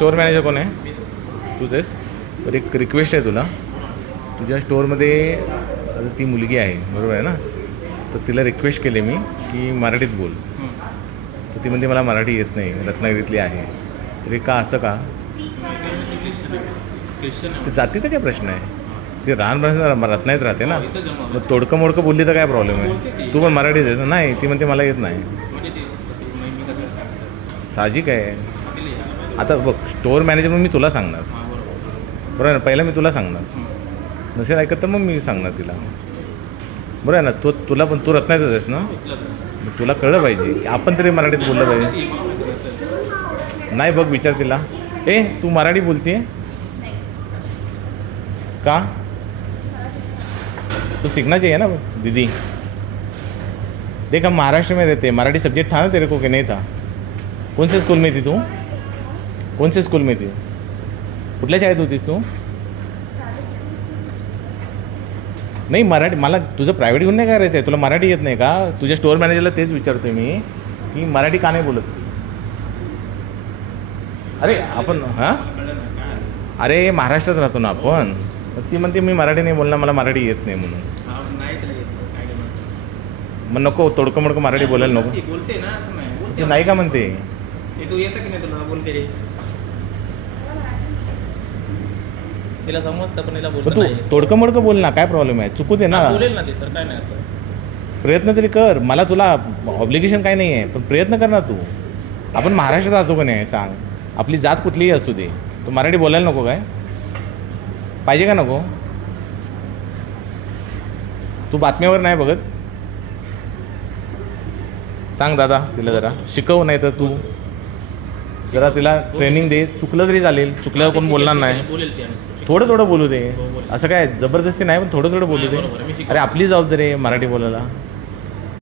Store manager कोण आहे? तुझेच. तर एक रिक्वेस्ट आहे तुला, तुझ्या स्टोअरमध्ये ती मुलगी आहे बरोबर आहे ना, तर तिला रिक्वेस्ट केली मी की मराठीत बोल, तर ती म्हणते मला मराठी येत नाही, रत्नागिरीतली आहे. तरी का असं का? ते जातीचा काय प्रश्न आहे? ती लहानपणापासून रत्नागिरीत राहते ना, मग तोडकं मोडकं बोलली तर काय प्रॉब्लेम आहे? तू पण मराठीत आहे नाही, ती म्हणते मला येत नाही. साहजिक आहे. आता बघ, स्टोअर मॅनेजर म्हणून मी तुला सांगणार बरोबर आहे ना, पहिलं मी तुला सांगणार, नसेल ऐकत तर मग मी सांगणार तिला बरोबर आहे ना. तुला पण तू रत्नागिरीच आहेस ना, मग तुला कळलं पाहिजे की आपण तरी मराठीत बोललं पाहिजे. नाही बघ, विचार तिला, ए तू मराठी बोलते का? तू सीखना चाहिए ना दीदी. देख हम महाराष्ट्र में रहते, मराठी सब्जेक्ट था ना तेरे को कि नहीं था? कौन से स्कूल में थी तू? कौन से स्कूल में थी? कुठल्या शाळेत होतीस तू? नाही मराठी, मला तुझं प्रायव्हेट घेऊन नाही करायचं आहे, तुला मराठी येत नाही का? तुझ्या स्टोअर मॅनेजरला तेच विचारतोय मी की मराठी का नाही बोलत ती? अरे आपण हां, अरे महाराष्ट्रात राहतो ना आपण. ती म्हणते मी मराठी नाही बोलणार, मला मराठी येत नाही म्हणून. मग नको तोडकं मोडकं मराठी बोलायला नको. तू नाही का म्हणते? तिला समजतं पण तिला मग बोलत तू नाही. तोडकं मोडकं बोल ना, काय प्रॉब्लेम आहे? चुकू दे ना, बोलेल ना ते सर, काय नाही असं. प्रयत्न तरी कर. मला तुला ऑब्लिगेशन काय नाही आहे, पण प्रयत्न कर ना तू. आपण महाराष्ट्रात राहतो का नाही सांग, आपली जात कुठलीही असू दे, तू मराठी बोलायला नको काय? पाहिजे का नको? तू बातम्यावर नाही बघत? सांग दादा तिला, जरा शिकव, नाही तर तू जरा तिला ट्रेनिंग दे. चुकलं तरी चालेल, चुकल्यावर कोण बोलणार नाही. बोलेल ती आणि थोडं थोडं बोलू दे, असं काय जबरदस्ती नाही, पण थोडं थोडं बोलू दे. अरे आपली जबाबदारी आहे मराठी बोलायला.